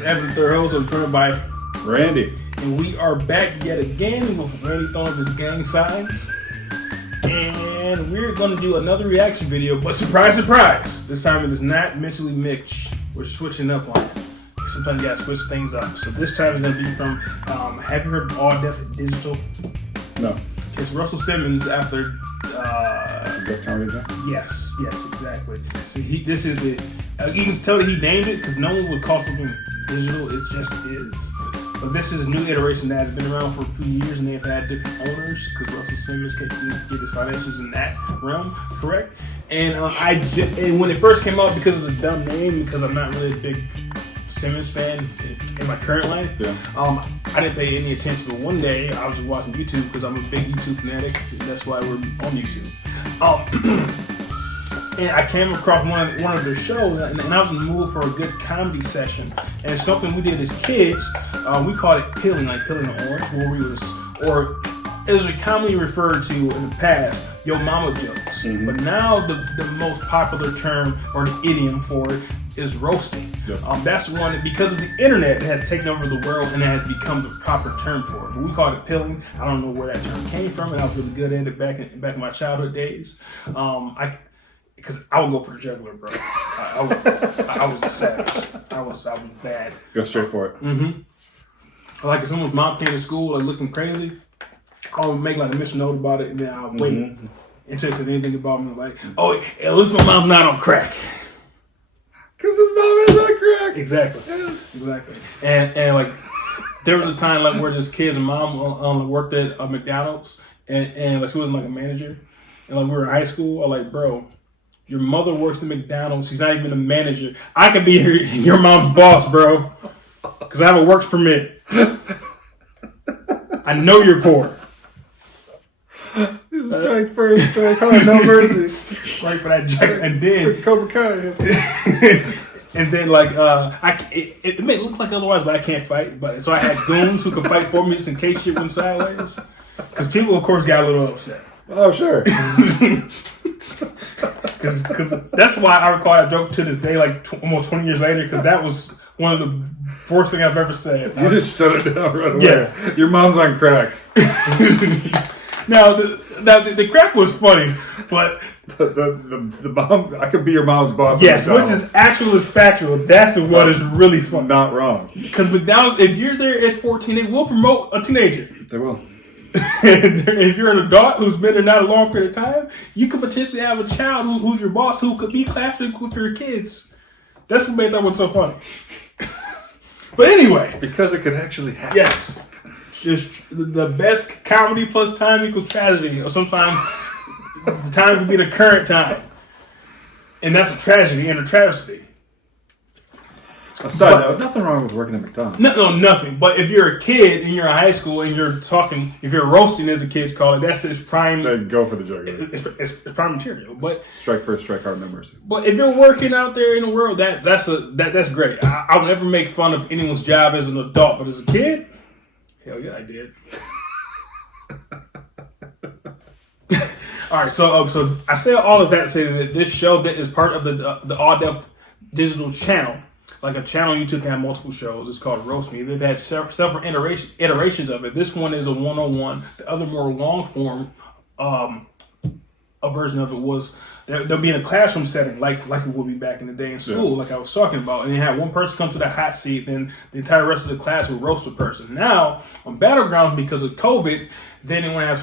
is Evan, third host. I'm joined by Randy. And we are back yet again with Randy throwing up his gang signs. And we're going to do another reaction video, but surprise, surprise, this time it is not mentally Mitch. We're switching up on it. Sometimes you gotta switch things up. So this time it's going to be from, have you heard of All Deaf Digital? No. It's Russell Simmons after... yes, exactly. See, this is the... you can tell that he named it because no one would call something digital. It just is. But this is a new iteration that has been around for a few years, and they've had different owners because Russell Simmons can get his finances in that realm, correct? And and when it first came out, because of the dumb name, because I'm not really a big Simmons fan in my current life, I didn't pay any attention. But one day I was just watching YouTube because I'm a big YouTube fanatic. That's why we're on YouTube. And I came across one of their shows, and I was in the mood for a good comedy session. And it's something we did as kids. We called it peeling, like peeling an orange, or it was a commonly referred to in the past, yo mama jokes. Mm-hmm. But now the most popular term or the idiom for it is roasting. Yep. That's one that, because of the internet, it has taken over the world and it has become the proper term for it. But we call it peeling. I don't know where that term came from, and I was really good at it back in my childhood days. Because I would go for the juggler, bro. I was a savage. I was bad. Go straight for it. Mm-hmm. Like if someone's mom came to school like looking crazy, I would make like a mental note about it, and then I would wait until it said anything about me, like, oh, at least my mom's not on crack. Because his mom is on crack. Exactly. Exactly. And like there was a time like where this kid's mom worked at McDonald's, and like she wasn't like a manager, and like we were in high school. I'm like, bro, your mother works at McDonald's. She's not even a manager. I could be your mom's boss, bro, because I have a works permit. I know you're poor. Strike first, strike hard, no mercy. Right for that jacket, and then Cobra Kai. and then like it may look like otherwise, but I can't fight. But so I had goons who could fight for me just in case shit went sideways. Because people, of course, got a little upset. Oh sure. Because that's why I recall that joke to this day, like almost 20 years later. Because that was one of the worst things I've ever said. You just shut it down right away. Yeah, your mom's on crack. Now the crack was funny, but the mom, I could be your mom's boss. Yes, which is actually factual. That's what is really fun. Not wrong. Because McDonald's, if you're there at 14, they will promote a teenager. They will. And if you're an adult who's been there not a long period of time, you could potentially have a child who's your boss who could be classmates with your kids. That's what made that one so funny. But anyway, because it could actually happen. Yes. Just the best comedy plus time equals tragedy, or sometimes the time would be the current time, and that's a tragedy and a travesty. Aside note, nothing wrong with working at McDonald's. No, nothing. But if you're a kid and you're in high school and you're talking, if you're roasting as the kids call it, that's its prime. Then go for the jugular. It's prime material. But strike first, strike hard, no mercy. But if you're working out there in the world, that's great. I would never make fun of anyone's job as an adult, but as a kid. Hell yeah, I did. All right, so I say all of that to say that this show that is part of the All Deaf Digital channel, like a channel on YouTube can have multiple shows. It's called Roast Me. They've had several iterations of it. This one is a one-on-one. The other more long form, a version of it was they'll be in a classroom setting, like it would be back in the day in school, like I was talking about. And you had one person come to the hot seat, then the entire rest of the class would roast a person. Now, on Battlegrounds, because of COVID, they didn't want to have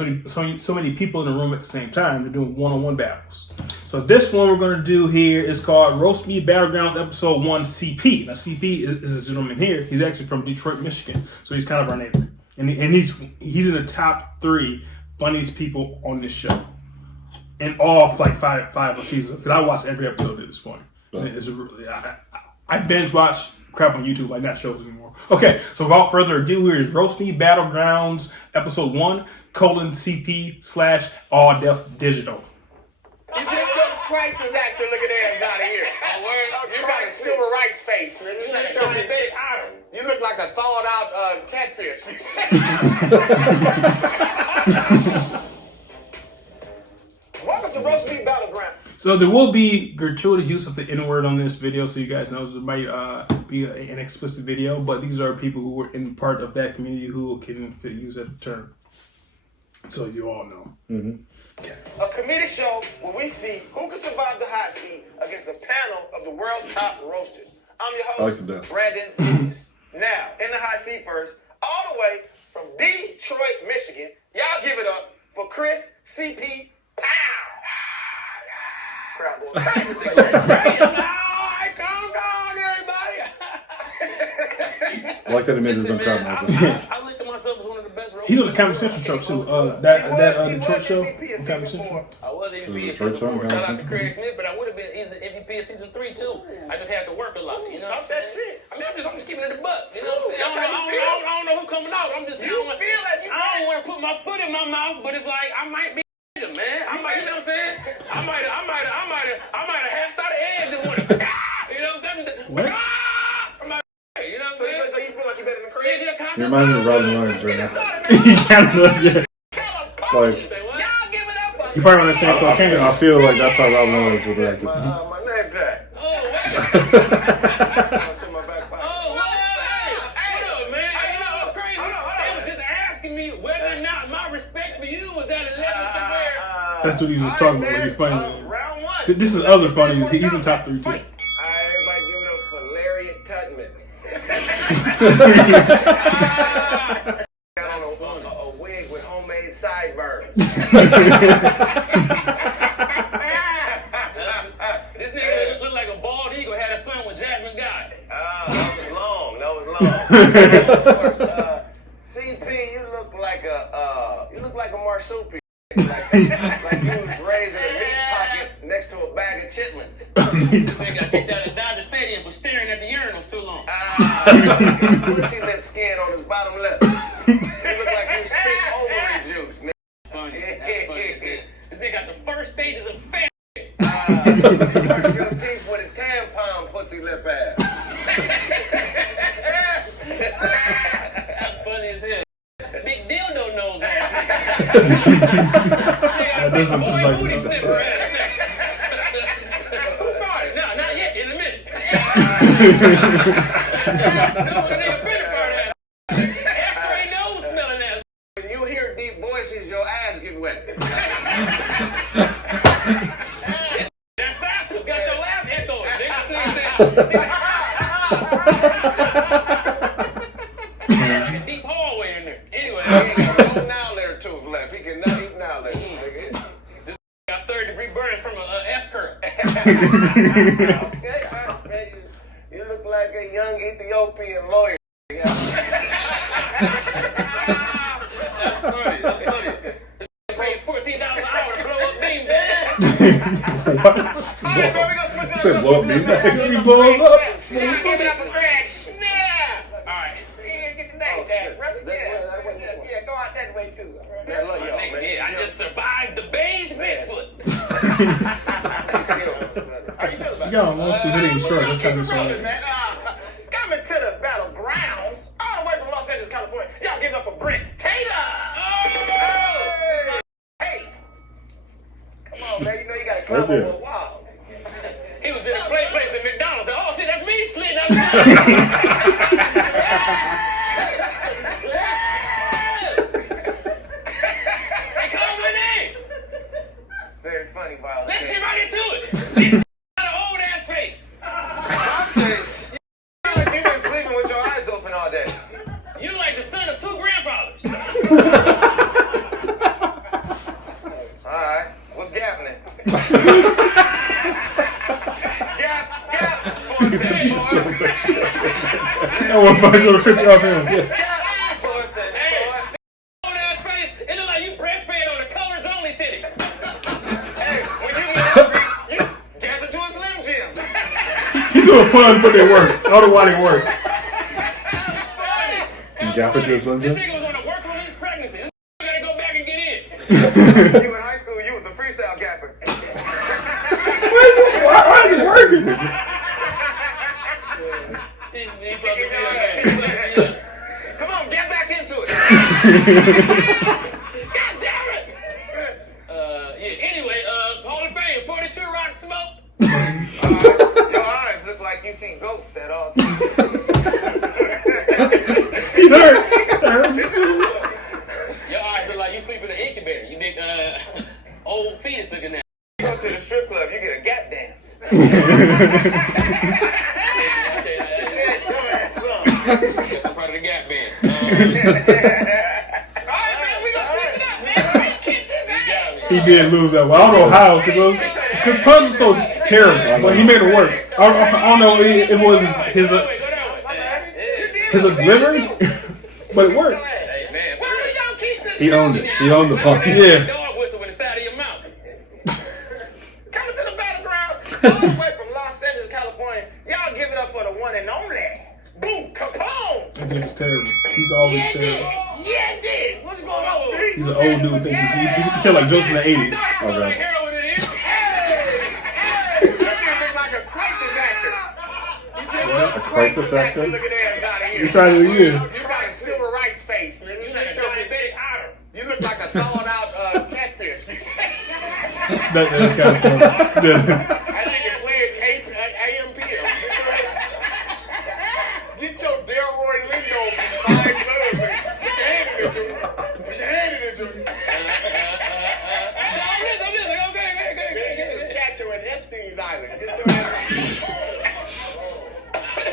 so many people in the room at the same time. They're doing one-on-one battles. So this one we're going to do here is called Roast Me Battlegrounds Episode 1 CP. Now, CP is this gentleman here. He's actually from Detroit, Michigan. So he's kind of our neighbor. And he's in the top 3 funniest people on this show. In all like five seasons, because I watched every episode at this point. It's I binge watch crap on YouTube, like not shows anymore. Okay, so without further ado, here is Roast Me Battlegrounds Episode 1 CP / All Deaf Digital. You sent some crisis actor looking ass out of here. You got a civil rights face. You look like a thawed out catfish. Welcome to Roast Me Battleground. So there will be gratuitous use of the N-word on this video, so you guys know there might be an explicit video, but these are people who were in part of that community who can use that term. So you all know. A comedic show where we see who can survive the hot seat against a panel of the world's top roasters. I'm your host, Brandon Lewis. Now, in the hot seat first, all the way from Detroit, Michigan, y'all give it up for Chris CP Pow. Crowd going crazy. Come on, everybody. I like that he made his own crowd noises. I look at myself as one of the best roasters. He was a Comedy Central show too. That Detroit show, Comedy Central. I was MVP of season 4. Shout out to Craig Smith, but I would have been MVP of season 3 too. I just had to work a lot. You know what I'm saying? Shit. I mean, I'm just keeping it a buck. You know what I'm saying? I don't know who coming out. I'm just. I don't want to put my foot in my mouth, but it's like I might be. Man, I might, you know what I'm saying? I might have hashed out an egg and went, you know what I'm saying? What? You know what I'm saying? So you feel like you better than Craig? You remind me of Robin Williams right now. Like, Y'all give it up. You probably understand cocaine. I feel like that's how Robin Williams would react. My name tag. Oh, What up, man? You know what's crazy? They was just asking me whether or not my respect for you was at a level to where. That's what he was talking about when he was playing. Round one. This is other funny. He's in top 3 too. All right, everybody give it up for Larry Tutman. Got on a wig with homemade sideburns. This nigga looked like a bald eagle had a son with Jasmine Guy. That was long. CP, you look like a marsupial. Like you was raised in a meat pocket next to a bag of chitlins. This nigga got kicked out of Dodger Stadium for staring at the urinals too long. Pussy lip skin on his bottom lip. He look like he spit ovary juice. Funny. That's funny as hell. This nigga got the first stages of fat. Brush your teeth with a tampon pussy lip ass. That's funny as hell. Big dildo nose ass nigga. That doesn't Boy like booty that. sniffer ass nigga. Who brought it? No, not yet. In a minute. No, nigga finna fart ass. X-ray nose smelling ass. When you hear deep voices, your ass get wet. That side tooth got your laugh echoing, nigga. Deep hallway in there. Anyway, he ain't got no now-layer tooth left. He cannot eat now-layer. This got third-degree burns from a S-curl. Okay. You look like a young Ethiopian lawyer. That's funny. Pay $14 an hour to blow up beanbags. What? All right, bro, we gonna switch it up. Said blow up beanbags? He blows up. Give it up for Greg Snap. All right. Get your name tag, brother. Yeah, go out that way too. Yeah, I just survived the beige Bigfoot. Yo, mostly hitting short. Let's try this one. Coming to the Battlegrounds, all the way from Los Angeles, California. Y'all give it up for Brent Taylor. Hey. Come on, man. You know you got to climb over a wall. He was in a play place at McDonald's. Said, oh, shit, that's me slitting out the Hey, call my name. Very funny, Violet. Let's get right into it. This got an old-ass face. My face? You've been sleeping with your eyes open all day. You like the son of 2 grandfathers. All right. What's happening? Gap. I want to find a picture of him. Yeah. Old-ass face. It look like you breastfed on a colors-only titty. Hey, when you get hungry, you gap into a Slim Jim. He's doing fun, but they work. I don't know why they work. Gap into a Slim Jim? This nigga was on a work release pregnancy. This nigga gotta go back and get in. You in high school, you was a freestyle gapper. Why is it working? Come on, get back into it. God damn it. Anyway, Hall of Fame, 42 Rock Your eyes look like you see ghosts at all times. He's hurt. Your eyes look like you sleep in an incubator. You big old fetus looking at. You go to the strip club, you get a gap dance. That's a part of the Gap band. He did lose that one. I don't know how, because Punch was so terrible, but he made it work. I don't know if it was his delivery, but it worked. Hey man, He owned it. He owned the punch. Yeah. dog whistle in the side of your mouth. Coming to the Battlegrounds, all the way from Los Angeles, California. Y'all give it up for the one and only Boo Capone. That dude's terrible. He's always terrible. Yeah, dude. What's going on, dude? He's an old dude thing. You can tell like jokes from the 80s. Smell like heroin in here. Hey, that dude look like a crisis actor. You see what? A crisis actor? Looking ass out of here. You trying to do you? You got a civil rights face, man. You look so big otter. You look like a thawed out catfish. That's kind of funny. I think it pledged AMP. Get your Delroy Lindo fine blood, man. Put your hand in it, dude. Put your hand in it, dude. There's a statue at Epstein's Island. Get your hand in it.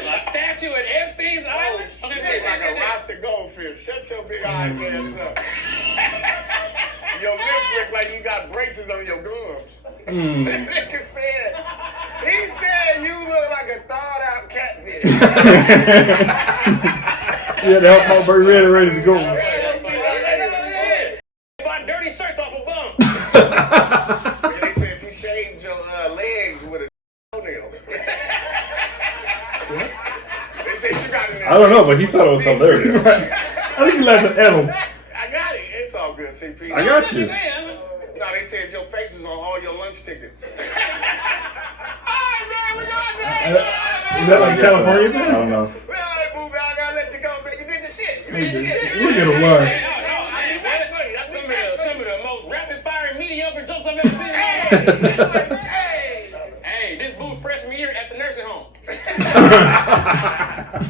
A statue at Epstein's Island? Oh, shit, like a Rasta goldfish. Shut your big eyes ass up. Your lips look like you got braces on your gums. Nigga said, he said you look like a thawed out catfish. Yeah, the help Bird ready to go. Buy dirty shirts off a bum. And they said you shaved your legs with a toenails. They said you got it. I don't know, but he thought it was hilarious. I think he laughed at him. I got it. It's all good, CP. I got you. No, they said your face was on all your lunch tickets. All right, man, we got that. Is that like California I thing? don't know. Well, all right, boo, man, I gotta let you go, man. You did your shit. You did your shit. Look at him run. That's some of the most rapid fire mediocre jokes I've ever seen. Hey, this boo freshman year at the nursing home.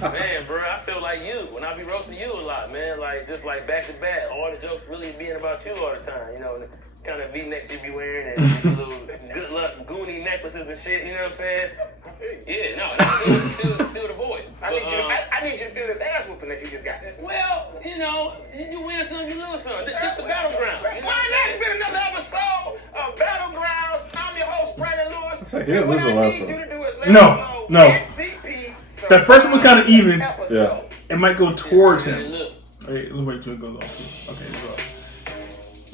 Man, bro, I feel like you when I be roasting you a lot, man. Like just like back to back, all the jokes really being about you all the time. You know, the kind of V-necks you be wearing and the little good luck goonie necklaces and shit. You know what I'm saying? Yeah, no, feel the void. I need you to do this ass whooping that you just got. Well, you know, you win some, you lose some. This the battleground. You know Well, that's been another episode of Battlegrounds. I'm your host, Brandon Lewis. He didn't lose the last one. No. That first one was kind of even. Yeah. It might go towards him. Look. Wait, wait till it goes off. Okay, go.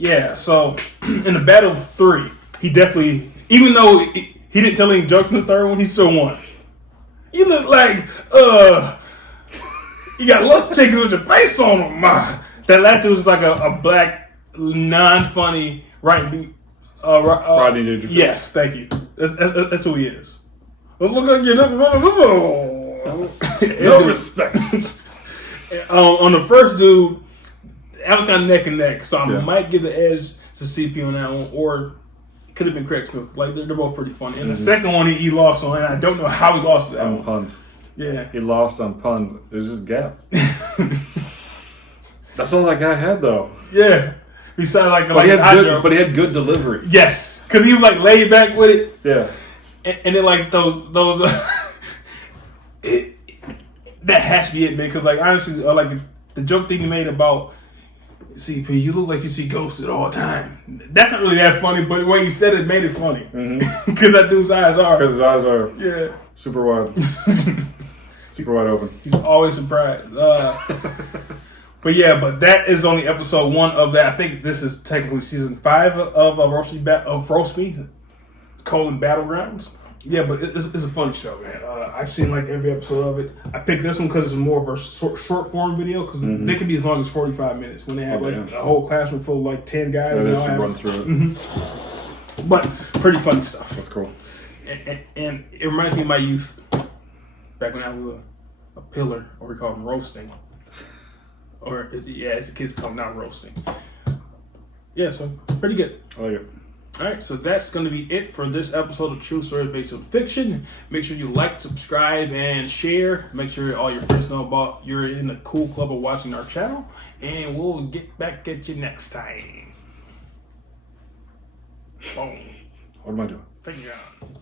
Yeah, so in the Battle 3, he definitely, even though he didn't tell any jokes in the third one, he still won. You look like, you got lunch chicken with your face on him. That last dude was like a black, non-funny, Rodney Dangerfield. Yes, thank you. That's who he is. Look at you. No respect. On the first dude, that was kind of neck and neck, so I might give the edge to CP on that one, or it could have been Craig Smith. Like they're both pretty funny. And the second one he lost on, and I don't know how he lost that On one. puns. Yeah, He lost on puns. It was just Gap. That's all that guy had, though. yeah. He sounded like But he had good delivery. yes, because he was like laid back with it, Yeah. and then like those that has to be it, man. Because like honestly, like the joke thing he made about CP, you look like you see ghosts at all time. That's not really that funny, but the way you said it made it funny. Because that dude's eyes are. Because his eyes are Yeah. super wide. Super wide open. He's always surprised. But that is only episode 1 of that. I think this is technically season 5 of Roast Me, Battlegrounds. Yeah, but it's a funny show, man. I've seen like every episode of it. I picked this one because it's more of a short form video because they can be as long as 45 minutes when they have a whole classroom full of like 10 guys. Yeah, and they all should have, run through it. But pretty funny stuff. That's cool. And it reminds me of my youth. Back when I was a pillar, or we call them roasting. Or, as the kids call them, not roasting. Yeah, so pretty good. I like it. All right, so that's going to be it for this episode of True Stories Based on Fiction. Make sure you like, subscribe, and share. Make sure all your friends know about you're in the cool club of watching our channel. And we'll get back at you next time. Boom. What am I doing? Thank you, John.